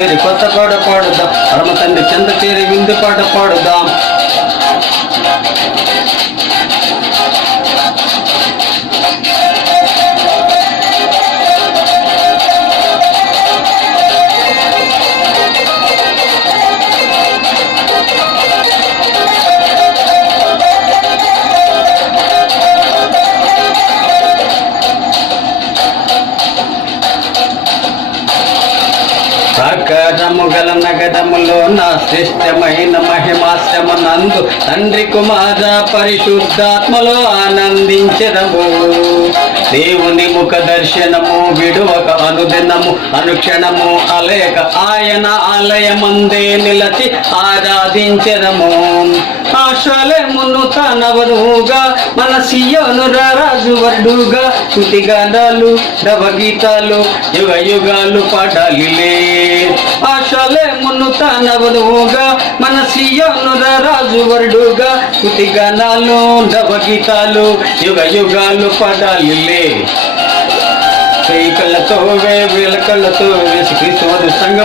కొత్త పాట పాడుదాం, పరమ తండ్రి చెంత చేరి విందు పాట పాడుదాం. సకరము గల నగరములో నా శ్రేష్టమైన మహిమాశ్రమనందు తండ్రి కుమార పరిశుద్ధాత్మలో ఆనందించదము. దేవుని ముఖ దర్శనము విడువక అనుదినము అనుక్షణము అలయక ఆయన ఆలయమందే నిలచి ఆరాధించదము. ఆశలమును తనవరుగా మన సియోను రాజు వరుడుగా స్తుతిగానాలు నవగీతాలు యుగ యుగాలు పాడాలిలే. ఆశలమును తనవరుగా మన సియోను రాజు వరుడుగా స్తుతిగానాలు నవగీతాలు యుగ యుగాలు పాడాలిలే. కళ్ళతో వేల కళ్ళతో వేసి క్రీస్తు సంఘం